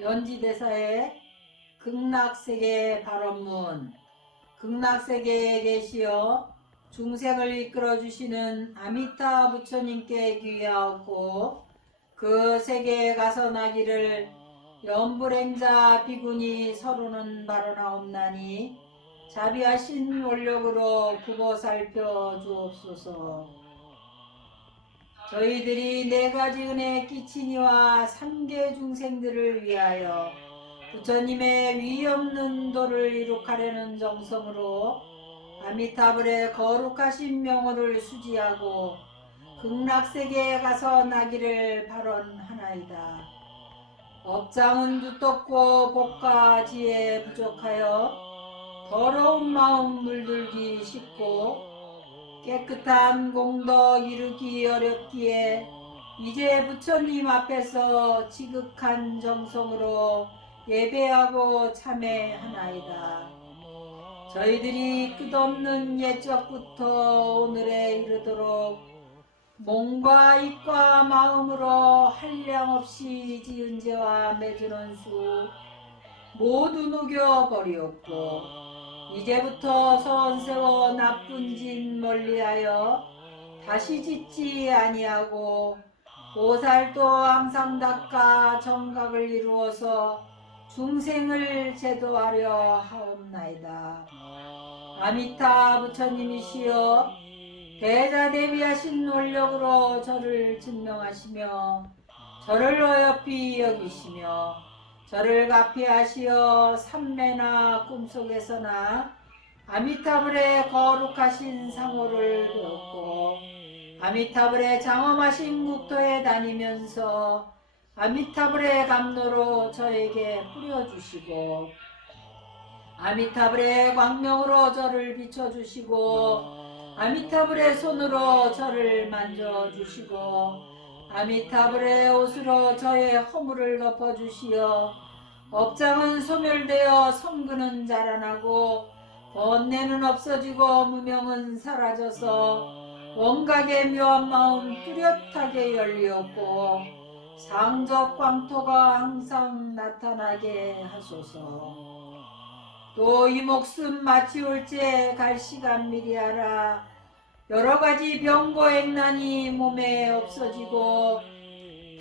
연지대사의 극락세계 발언문 극락세계에 계시어 중생을 이끌어 주시는 아미타 부처님께 귀하고 그 세계에 가서 나기를 연불행자 비군이 서로는 발언하옵나니 자비하신 원력으로 굽어 살펴 주옵소서. 저희들이 네 가지 은혜 끼치니와 삼계 중생들을 위하여 부처님의 위 없는 도를 이룩하려는 정성으로 아미타불의 거룩하신 명호를 수지하고 극락세계에 가서 나기를 발언하나이다. 업장은 두텁고 복과 지혜 부족하여 더러운 마음 물들기 쉽고 깨끗한 공덕 이루기 어렵기에 이제 부처님 앞에서 지극한 정성으로 예배하고 참회하나이다. 저희들이 끝없는 옛적부터 오늘에 이르도록 몸과 입과 마음으로 한량 없이 지은 죄와 맺은 수 모두 녹여버리었고 이제부터 선세워 나쁜 짓 멀리하여 다시 짓지 아니하고 보살도 항상 닦아 정각을 이루어서 중생을 제도하려 하옵나이다. 아미타 부처님이시여 대자 대비하신 원력으로 저를 증명하시며 저를 어여삐 여기시며 저를 가피하시어 삼매나 꿈속에서나 아미타불의 거룩하신 상호를 배웠고 아미타불의 장엄하신 국토에 다니면서 아미타불의 감로로 저에게 뿌려주시고 아미타불의 광명으로 저를 비춰주시고 아미타불의 손으로 저를 만져주시고 아미타불의 옷으로 저의 허물을 덮어주시어 업장은 소멸되어 성근은 자라나고 번뇌는 없어지고 무명은 사라져서 원각의 묘한 마음 뚜렷하게 열리었고 상적 광토가 항상 나타나게 하소서. 또 이 목숨 마치올 제갈 시간 미리하라 여러 가지 병고액난이 몸에 없어지고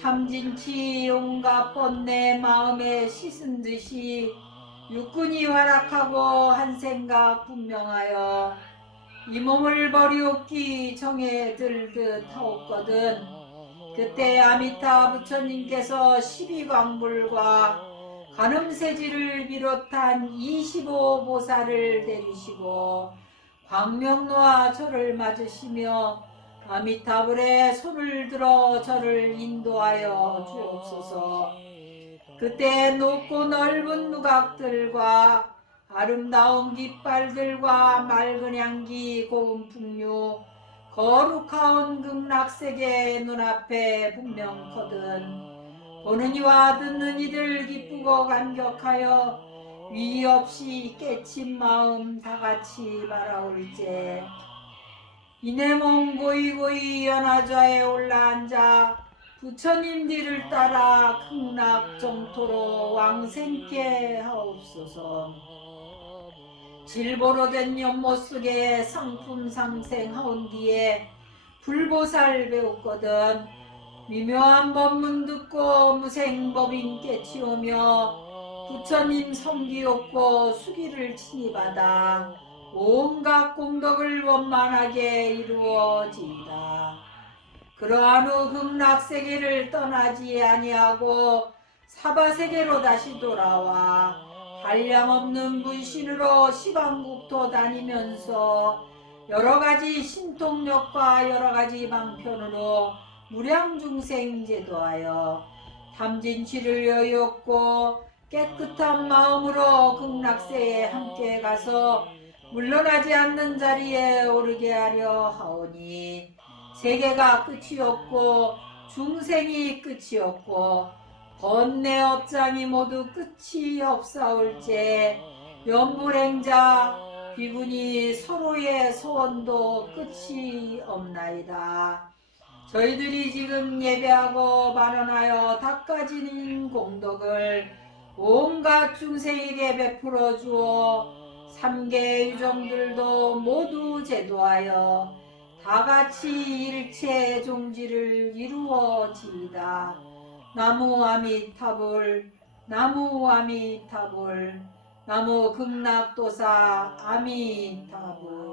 탐진치 온갖 번뇌 마음에 씻은 듯이 육군이 활약하고 한 생각 분명하여 이 몸을 버리옵기 정에 들듯 하옵거든. 그때 아미타 부처님께서 12광불과 간음세지를 비롯한 25보살을 데리시고 광명로와 저를 맞으시며 아미타불에 손을 들어 저를 인도하여 주옵소서. 그때 높고 넓은 누각들과 아름다운 깃발들과 맑은 향기 고운 풍류 거룩하온 극락세계 눈앞에 분명거든 보는 이와 듣는 이들 기쁘고 감격하여 위 없이 깨친 마음 다같이 바라올제 이내 몸 고이고이 연화좌에 올라앉아 부처님 뒤를 따라 극락 정토로 왕생케 하옵소서. 질보로 된 연못 속에 상품 상생하온 뒤에 불보살 배웠거든. 미묘한 법문 듣고 무생법인 깨치오며 부처님 성기없고 수기를 친이받아 온갖 공덕을 원만하게 이루어지이다. 그러한 후 극락세계를 떠나지 아니하고 사바세계로 다시 돌아와 한량없는 문신으로 시방국토 다니면서 여러가지 신통력과 여러가지 방편으로 무량중생 제도하여 탐진치를 여였고 깨끗한 마음으로 극락세에 함께 가서 물러나지 않는 자리에 오르게 하려 하오니 세계가 끝이 없고 중생이 끝이 없고 번뇌 업장이 모두 끝이 없사올제 연불행자 비군이 서로의 소원도 끝이 없나이다. 저희들이 지금 예배하고 발언하여 닦아지는 공덕을 온갖 중생에게 베풀어 주어 삼계 유정들도 모두 제도하여 다같이 일체 종지를 이루어지이다. 나무 아미타불 나무 아미타불 나무 극락도사 아미타불